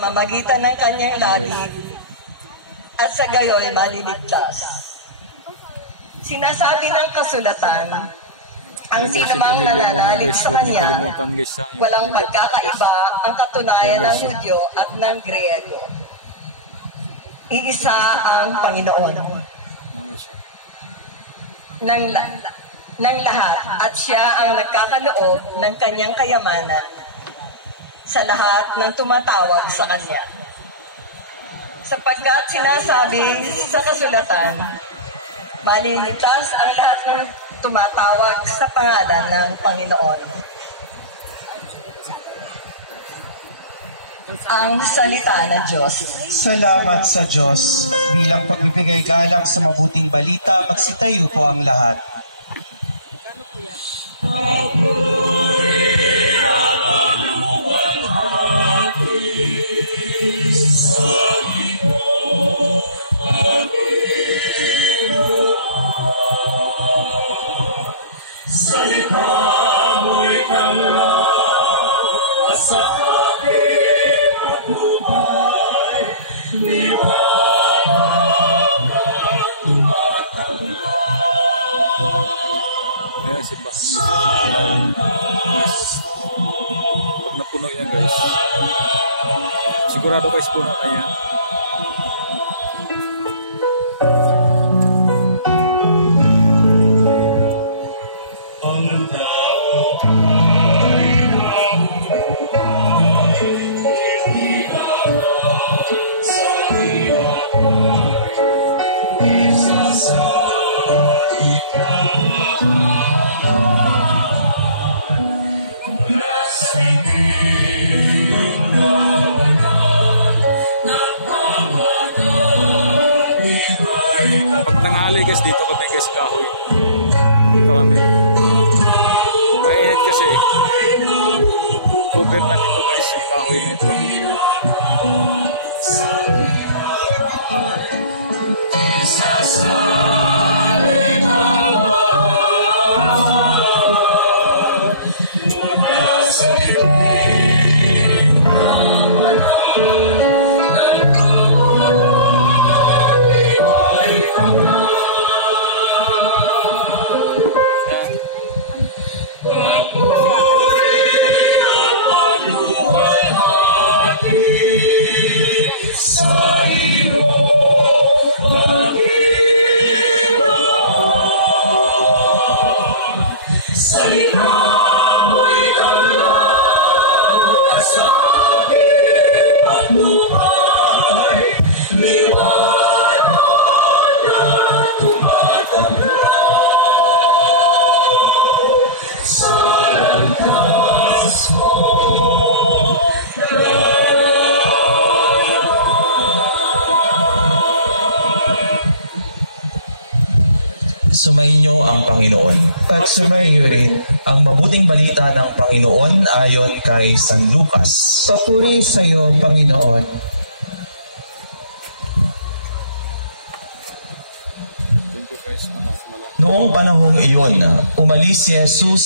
pamamagitan ng kanyang labi at sa gayoy maliligtas. Sinasabi ng kasulatan, ang sinumang nananalig sa kanya, walang pagkakaiba ang katunayan ng Hudyo at ng Griego. Iisa ang Panginoon ng lahat at siya ang nagkakaloob ng kanyang kayamanan sa lahat ng tumatawag sa kanya. Sapagkat sinasabi sa kasulatan, maliligtas ang lahat ng tumatawag sa pangalan ng Panginoon. Ang salita ng Diyos. Salamat sa Diyos. Bilang pagbibigay galang sa mabuting balita, magsitayo po ang lahat. Salita mo'y kala sa aking patnubay, liwanag na tumatangla. Pag napuno yan guys, sigurado guys puno na yan. Tanghali guys, dito kami guys kahoy. Mainit kasi. Cover na dito guys yung kahoy. Sumainyo ang Panginoon. At sumainyo rin ang mabuting balita ng Panginoon ayon kay San Lucas. Papuri sa iyo, Panginoon. Noong panahong iyon, umalis si Jesus